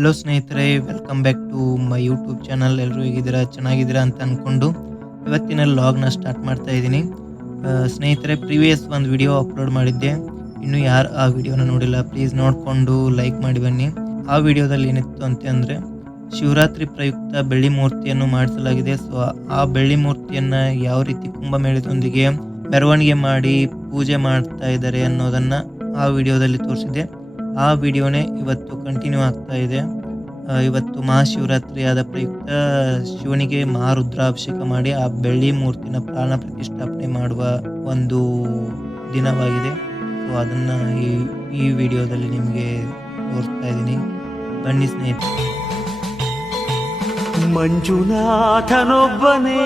ಹಲೋ ಸ್ನೇಹಿತರೆ, welcome back to my YouTube channel. ಎಲ್ಲರೂ ಹೇಗಿದ್ದೀರಾ? ಚೆನ್ನಾಗಿದ್ದೀರಾ ಅಂತ ಅಂದ್ಕೊಂಡು ಇವತ್ತಿನ ಲಾಗ್ನ ಸ್ಟಾರ್ಟ್ ಮಾಡ್ತಾ ಇದ್ದೀನಿ. ಸ್ನೇಹಿತರೆ, ಪ್ರೀವಿಯಸ್ ಒಂದು ವಿಡಿಯೋ ಅಪ್ಲೋಡ್ ಮಾಡಿದ್ದೆ. ಇನ್ನೂ ಯಾರು ಆ ವಿಡಿಯೋನ ನೋಡಿಲ್ಲ, ಪ್ಲೀಸ್ ನೋಡಿಕೊಂಡು ಲೈಕ್ ಮಾಡಿ ಬನ್ನಿ. ಆ ವಿಡಿಯೋದಲ್ಲಿ ಏನಿತ್ತು ಅಂತಂದರೆ, ಶಿವರಾತ್ರಿ ಪ್ರಯುಕ್ತ ಬೆಳ್ಳಿ ಮೂರ್ತಿಯನ್ನು ಮಾಡಿಸಲಾಗಿದೆ. ಸೊ ಆ ಬೆಳ್ಳಿ ಮೂರ್ತಿಯನ್ನು ಯಾವ ರೀತಿ ಕುಂಭಮೇಳದೊಂದಿಗೆ ಮೆರವಣಿಗೆ ಮಾಡಿ ಪೂಜೆ ಮಾಡ್ತಾ ಇದ್ದಾರೆ ಅನ್ನೋದನ್ನು ಆ ವಿಡಿಯೋದಲ್ಲಿ ತೋರಿಸಿದ್ದೆ. ಆ ವಿಡಿಯೋನೇ ಇವತ್ತು ಕಂಟಿನ್ಯೂ ಆಗ್ತಾ ಇದೆ. ಇವತ್ತು ಮಹಾಶಿವರಾತ್ರಿಯಾದ ಪ್ರಯುಕ್ತ ಶಿವನಿಗೆ ಮಹಾರುದ್ರಾಭಿಷೇಕ ಮಾಡಿ ಆ ಬೆಳ್ಳಿ ಮೂರ್ತಿನ ಪ್ರಾಣ ಪ್ರತಿಷ್ಠಾಪನೆ ಮಾಡುವ ಒಂದು ದಿನವಾಗಿದೆ. ಸೊ ಅದನ್ನು ಈ ವಿಡಿಯೋದಲ್ಲಿ ನಿಮಗೆ ತೋರಿಸ್ತಾ ಇದ್ದೀನಿ. ಬನ್ನಿ ಸ್ನೇಹಿತರೆ. ಮಂಜುನಾಥನೊಬ್ಬನೇ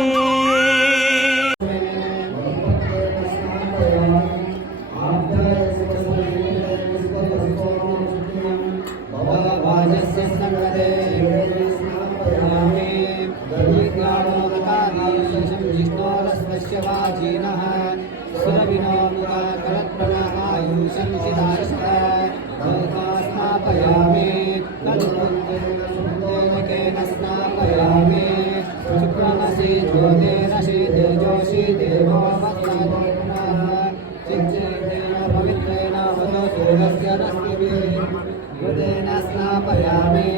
स्नापयामि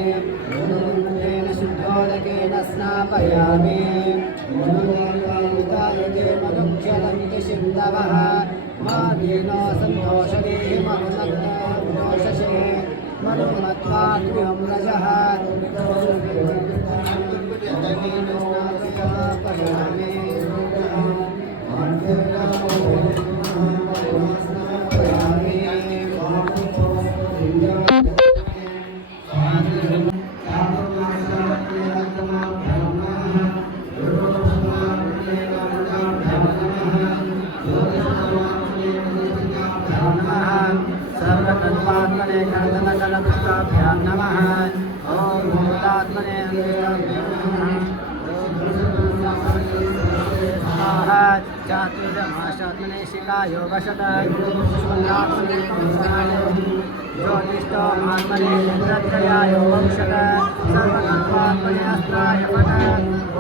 शुद्धोदकेन स्नापयामि मनुक्षलन्ति सिन्धवः मा दीनो सन्तोषदे मनुषसे मनुमत्वाग्न्यं रजः स्नापयामि सर्वतत्त्वात्मने कर्दनकलपुष्टाभ्यां नमः। ॐ भूतात्मने चातुर्माशात्मने शिखायोगशत ज्योतिष्ठो आत्मने इन्द्रत्रयायोगशत सर्वतत्त्वात्मने अस्त्राय फट।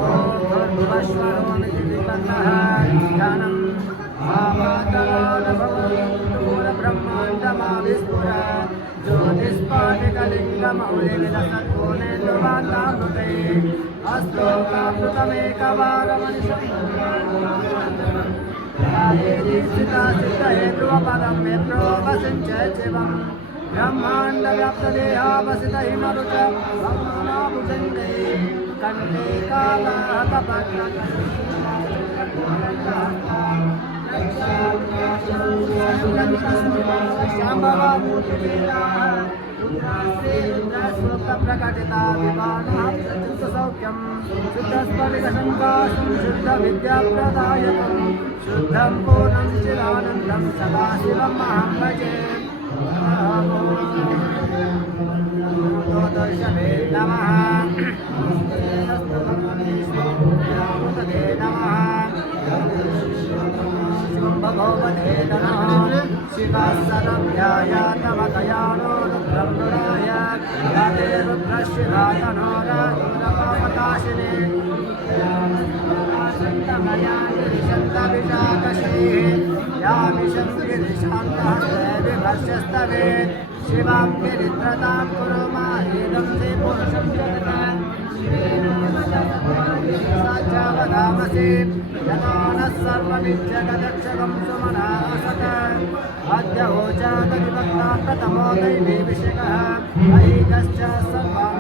ॐ भूर्भुवस्वरोमिति विपन्नः ध्यानम् ब्रह्माण्डमाविस्फुर ज्योतिष्पाटिकलिङ्गमौलिविलसत्कोनेन्दुवान्तामृते अस्तोकामृतमेकवारमनिषिता सिद्धहेतुवपदं शिवम् ब्रह्माण्डव्याप्तदेहावसित हिमरुच भुजङ्गे कण्ठे प्रकटिता विमानसौख्यं शुद्धस्फटिकशङ्काशं शुद्धविद्याप्रदायकं शुद्धं पूर्णं चिदानन्दं सदाशिवम् अहं भजे। दर्शवे नमः भगवते नमः। शिवासनभ्याय तव दयालो रुद्रमृणाय याते रुद्रशिवाय नो रुद्रपापकाशिने यामिषन्गिरिशान्तहस्ते विभर्षस्तवे शिवां गिरित्रतां कुरु माहेदं ते पुरुषं जगत् वदामसि यतो नः सर्वमिज्जगदक्षगं सुमना असत अद्य ओजातविभक्ता प्रथमो दैवीभिषेकः ऐकश्च सर्वां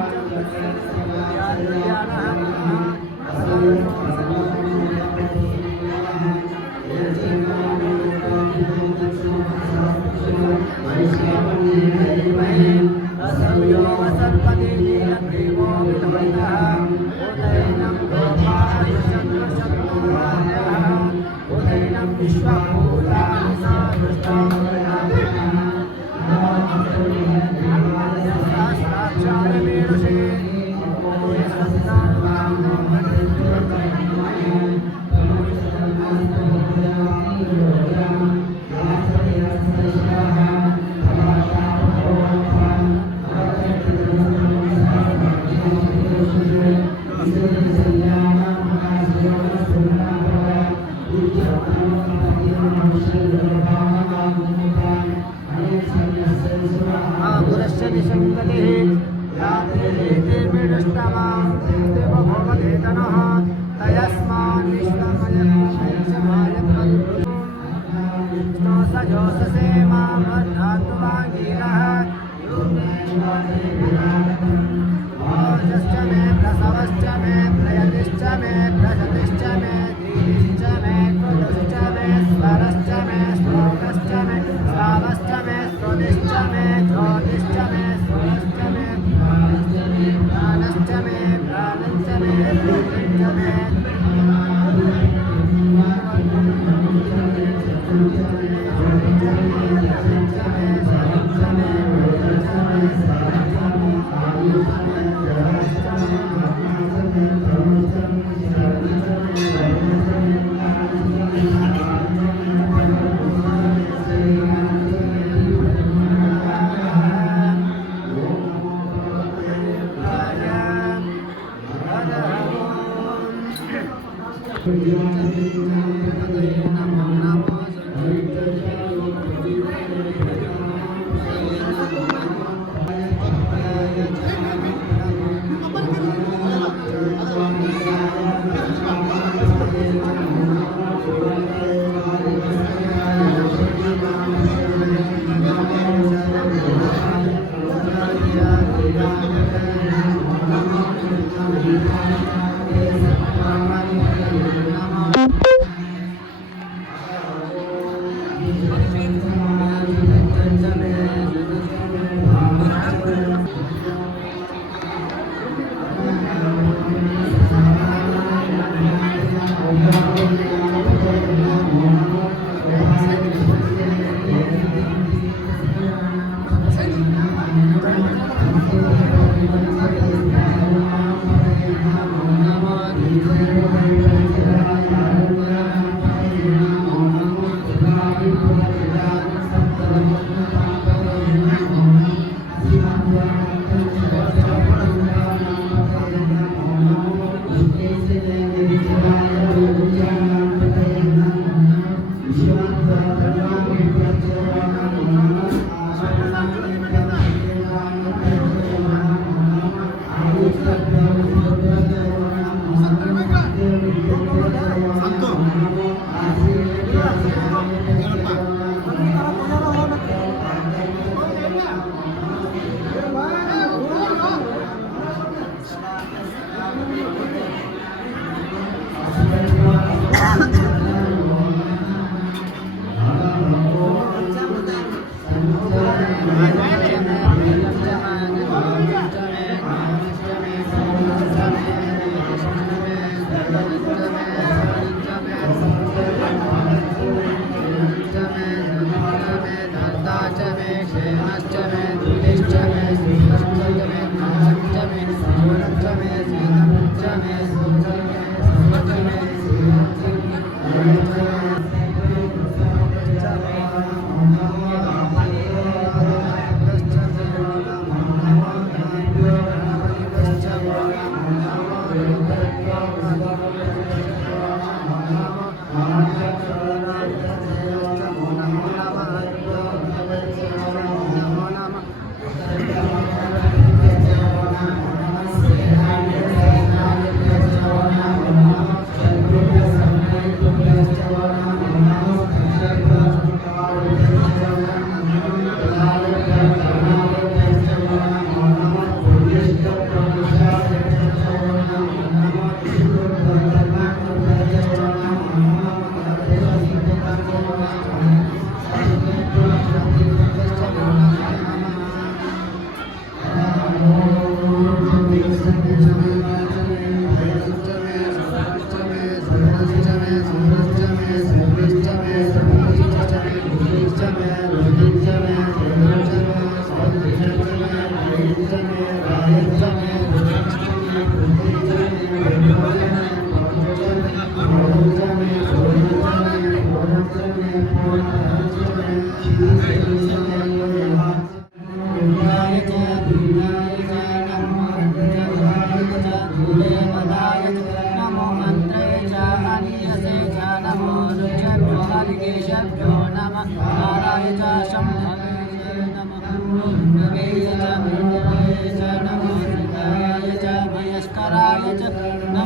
तस्य निसङ्गतिः याते पीडष्टमां देव भवते तनः तयस्मान् विश्वमयमायत्मल् सजोषसे मां बध्नातु वागीरः ओजश्च मे प्रसवश्च मे प्रयतिश्च मे प्रशतिश्च मे दीतिश्च मे कृतश्च मे स्वरश्च मे श्लोकश्च मे श्रावश्च मे श्रुतिश्च मे ज्योतिश्च मे स्वरश्च मे प्राणश्च मे प्राणश्च मे भूतिश्च मे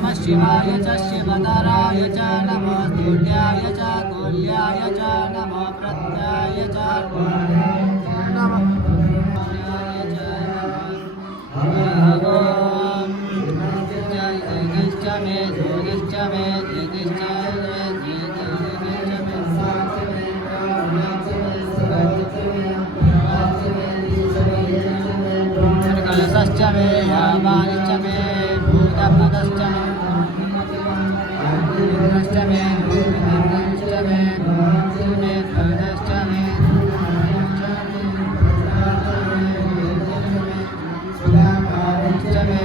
नमः शिवाय च शिवतराय च नमो स्तुत्याय च कुल्याय च नमो प्रत्याय च नमः कलशश्च मे यावानिश्च मे भूतपदश्च मे इंद्रश्च मे भूतपदश्च मे पदश्च मे सुधाकारश्च मे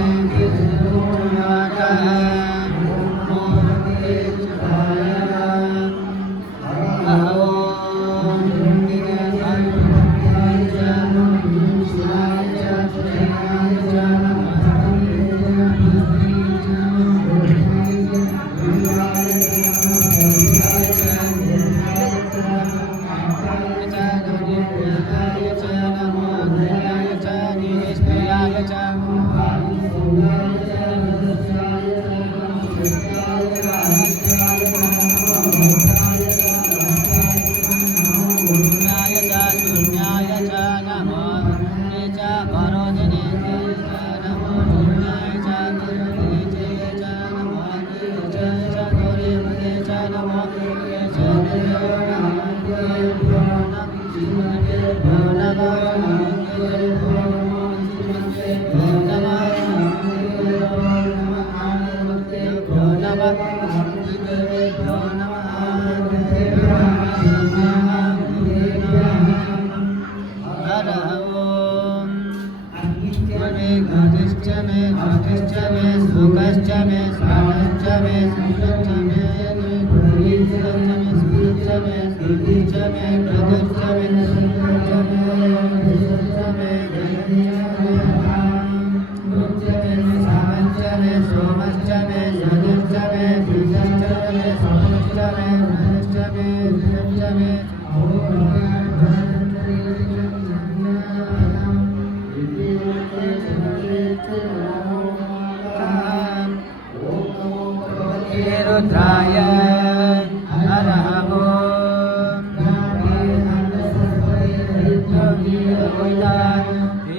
रुद्राय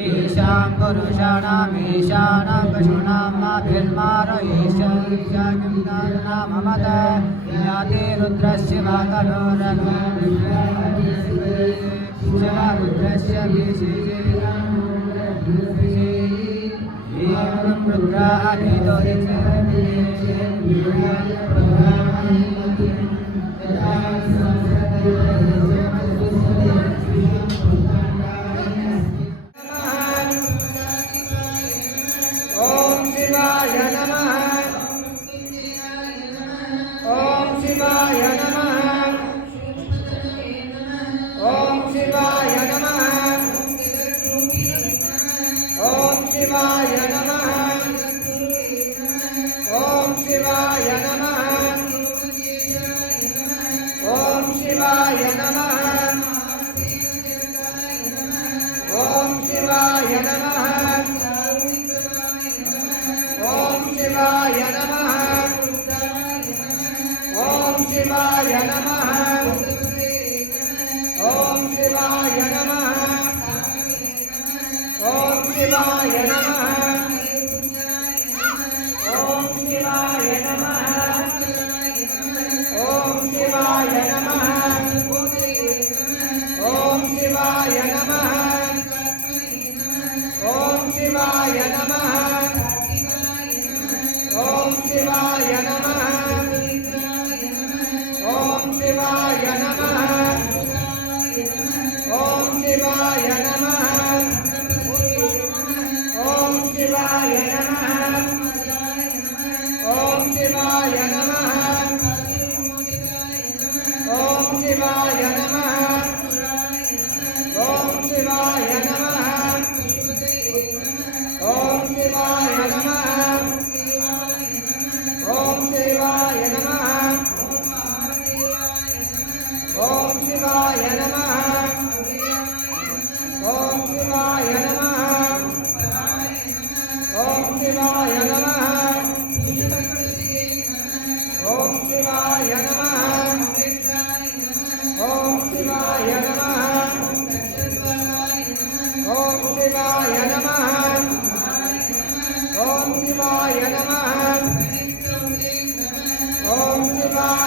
ईशां पुरुषाणामीशानां पशूनां नाभिर्मारयीशाममत याति रुद्रस्य वातरोरुद्रस्य रुद्रा अभितो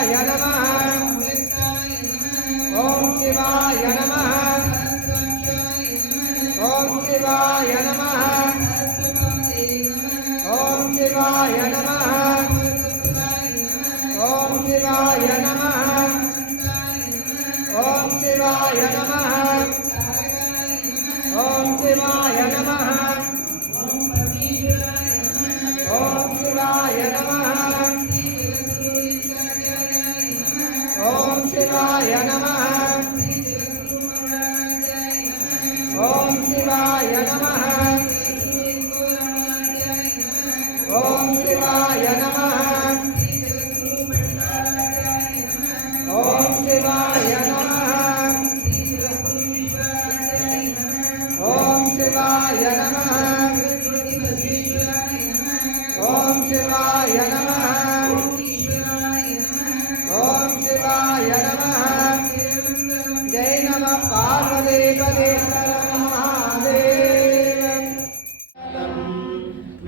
ಶಿವಾಯ ನಮಃ ಓಂ ಶಿವಾಯ ನಮಃ ಓಂ ಶಿವಾಯ ನಮಃ ಓಂ ಶಿವಾಯ ನಮಃ ಓಂ ಶಿವಾಯ ನಮಃ ಓಂ ಶಿವಾಯ ನಮಃ ಓಂ ಶಿವಾಯ ನಮಃ ಓಂ ಶಿವಾಯ ನಮಃ ಓಂ ಶಿವಾಯ ನಮಃ ಓಂ ಶಿವಾಯ ನಮಃ ಓಂ ಶಿವಾಯ ನಮಃ ಓಂ ಶಿವಾಯ ನಮಃ ಓಂ ಶಿವಾಯ ನಮಃ ಓಂ ಶಿವಾಯ ನಮಃ ಓಂ ಶಿವಾಯ ನಮಃ ಜೈ ನಮಃ ಪಾರ್ವದೇವದೇಶ್ವರ ಮಹಾದೇವ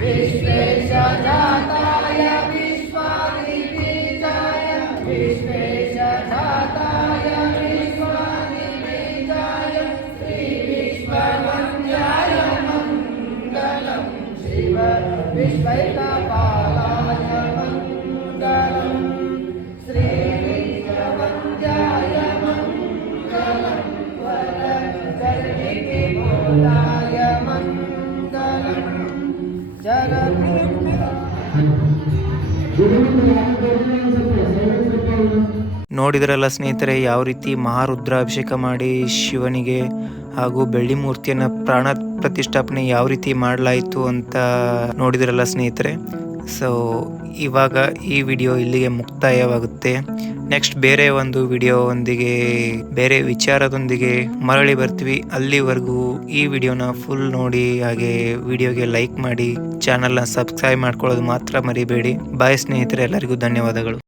ವಿಶ್ವೇಶಜಾತಾಯ ವಿಶ್ವಾದಿಬೀಜಾಯ ವಿಶ್ವೇಶಜಾತಾಯ ವಿಶ್ವಾದಿಬೀಜಾಯ ಶ್ರೀ ವಿಶ್ವವಂದ್ಯಾಯ ಮಂಗಲಂ ಶಿವ ವಿಶ್ವೈಕಪಾಲಾಯ ಮಂಗಲಂ ಶ್ರೀ ವಿಶ್ವವಂದ್ಯಾಯ ಮಂಗಲಂ ವರದರ್ಶಿಕೆ ಮೋದಾಯ ಮಂಗಲಂ ಜಗದ್ಗುರು ನೋಡಿದ್ರಲ್ಲ ಸ್ನೇಹಿತರೆ, ಯಾವ ರೀತಿ ಮಹಾರುದ್ರಾಭಿಷೇಕ ಮಾಡಿ ಶಿವನಿಗೆ ಹಾಗೂ ಬೆಳ್ಳಿ ಮೂರ್ತಿಯನ್ನು ಪ್ರಾಣ ಪ್ರತಿಷ್ಠಾಪನೆ ಯಾವ ರೀತಿ ಮಾಡಲಾಯಿತು ಅಂತ ನೋಡಿದ್ರಲ್ಲ ಸ್ನೇಹಿತರೆ. ಸೊ ಇವಾಗ ಈ ವಿಡಿಯೋ ಇಲ್ಲಿಗೆ ಮುಕ್ತಾಯವಾಗುತ್ತೆ. ನೆಕ್ಸ್ಟ್ ಬೇರೆ ಒಂದು ವಿಡಿಯೋದೊಂದಿಗೆ ಬೇರೆ ವಿಚಾರದೊಂದಿಗೆ ಮರಳಿ ಬರ್ತೀವಿ. ಅಲ್ಲಿವರೆಗೂ ಈ ವಿಡಿಯೋನ ಫುಲ್ ನೋಡಿ, ಹಾಗೆ ವಿಡಿಯೋಗೆ ಲೈಕ್ ಮಾಡಿ, ಚಾನಲ್ನ ಸಬ್ಸ್ಕ್ರೈಬ್ ಮಾಡ್ಕೊಳ್ಳೋದು ಮಾತ್ರ ಮರಿಬೇಡಿ. ಬಾಯ್ ಸ್ನೇಹಿತರೆ, ಎಲ್ಲರಿಗೂ ಧನ್ಯವಾದಗಳು.